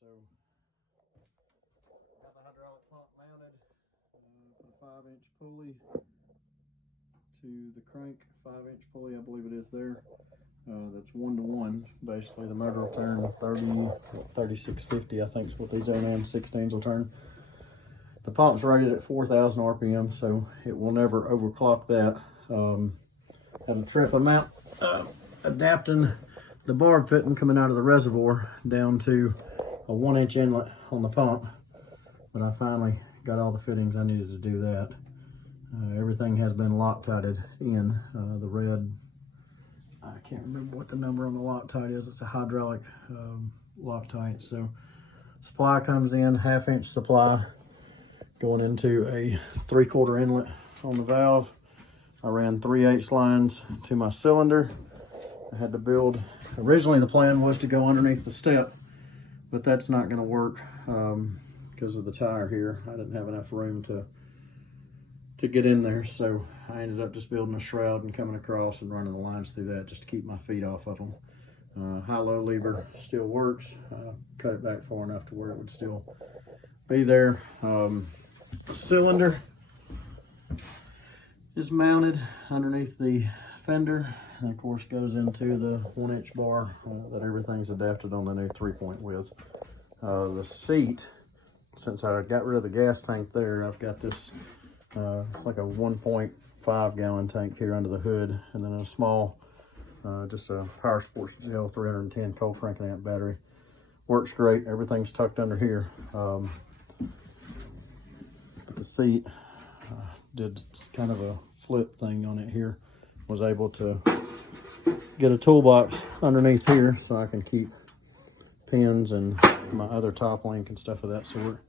So got the hydraulic pump mounted, put a 5-inch pulley to the crank, 5-inch pulley I believe it is there. That's 1-to-1. Basically the motor will turn 3650 I think is what these 0916s will turn. The pump's rated at 4,000 RPM, so it will never overclock that. Had a trip amount adapting the barb fitting coming out of the reservoir down to a 1-inch inlet on the pump, but I finally got all the fittings I needed to do that. Everything has been Loctited in. The red, I can't remember what the number on the Loctite is. It's a hydraulic Loctite. So supply comes in, 1/2-inch supply going into a 3/4 inlet on the valve. I ran 3/8 lines to my cylinder. I had to build, originally the plan was to go underneath the step, but that's not going to work because of the tire here. I didn't have enough room to get in there, so I ended up just building a shroud and coming across and running the lines through that just to keep my feet off of them. High-low lever still works. Cut it back far enough to where it would still be there. The cylinder is mounted underneath the fender, and of course goes into the 1-inch bar that everything's adapted on the new 3-point width. The seat, since I got rid of the gas tank there, I've got this it's like a 1.5 gallon tank here under the hood, and then a small just a Power Sports Gel 310 cold cranking amp battery. Works great. Everything's tucked under here. The seat did kind of a flip thing on it here. Was able to get a toolbox underneath here so I can keep pins and my other top link and stuff of that sort.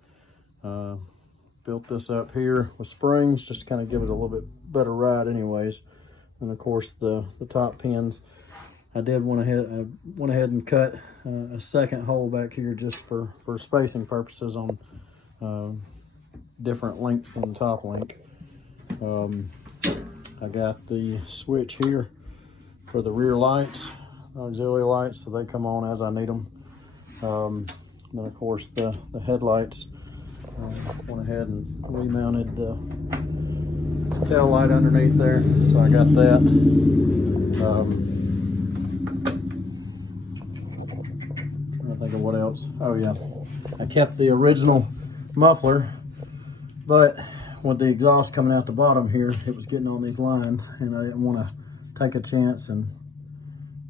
Built this up here with springs just to kind of give it a little bit better ride anyways. And of course the top pins, I went ahead and cut a second hole back here just for spacing purposes on different links than the top link. I got the switch here for the rear lights, auxiliary lights, so they come on as I need them. Then of course the headlights, went ahead and remounted the tail light underneath there, so I got that. Trying to think of what else. Oh yeah, I kept the original muffler, but with the exhaust coming out the bottom here, it was getting on these lines, and I didn't want to take a chance and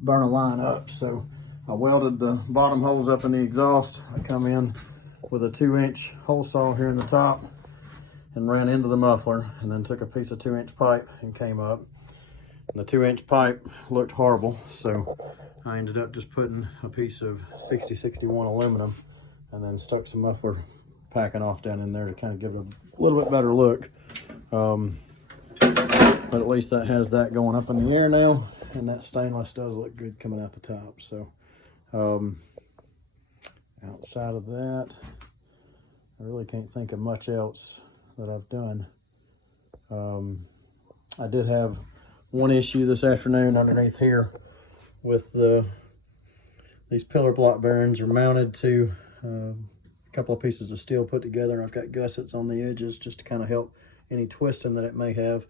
burn a line up. So I welded the bottom holes up in the exhaust. I come in with a 2-inch hole saw here in the top and ran into the muffler, and then took a piece of 2-inch pipe and came up. And the 2-inch pipe looked horrible, so I ended up just putting a piece of 6061 aluminum and then stuck some muffler packing off down in there to kind of give it a little bit better look. But at least that has that going up in the air now, and that stainless does look good coming out the top. So outside of that, I really can't think of much else that I've done. I did have one issue this afternoon underneath here with these pillar block bearings are mounted to a couple of pieces of steel put together, and I've got gussets on the edges just to kind of help any twisting that it may have.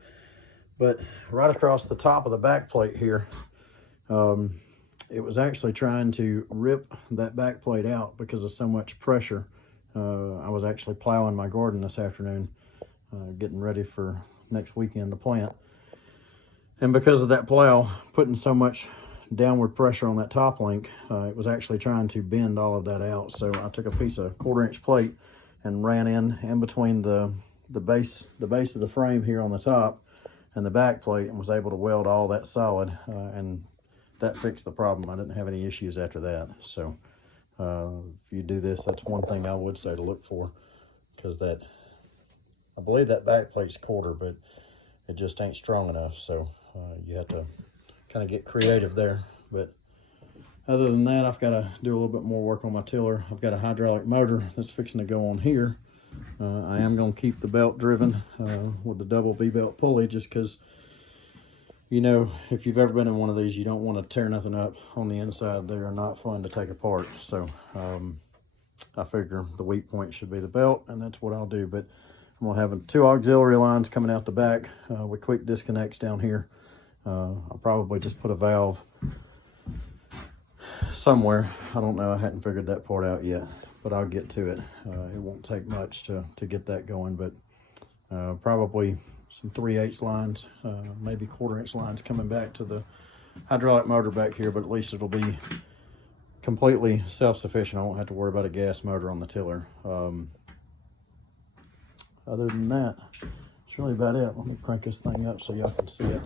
But right across the top of the back plate here, it was actually trying to rip that back plate out because of so much pressure. I was actually plowing my garden this afternoon, getting ready for next weekend to plant. And because of that plow putting so much downward pressure on that top link, it was actually trying to bend all of that out. So I took a piece of 1/4-inch plate and ran in between the base of the frame here on the top and the back plate, and was able to weld all that solid, and that fixed the problem. I didn't have any issues after that. So if you do this, that's one thing I would say to look for, because I believe that back plate's 1/4, but it just ain't strong enough. So you have to kind of get creative there. But other than that, I've got to do a little bit more work on my tiller. I've got a hydraulic motor that's fixing to go on here. I am going to keep the belt driven with the double V-belt pulley, just because, you know, if you've ever been in one of these, you don't want to tear nothing up on the inside. They are not fun to take apart. So I figure the weak point should be the belt, and that's what I'll do. But I'm gonna have 2 auxiliary lines coming out the back with quick disconnects down here. I'll probably just put a valve somewhere. I don't know, I hadn't figured that part out yet, but I'll get to it. It won't take much to get that going, but probably some 3/8 lines, maybe 1/4 inch lines coming back to the hydraulic motor back here, but at least it'll be completely self-sufficient. I won't have to worry about a gas motor on the tiller. Other than that, that's really about it. Let me crank this thing up so y'all can see it.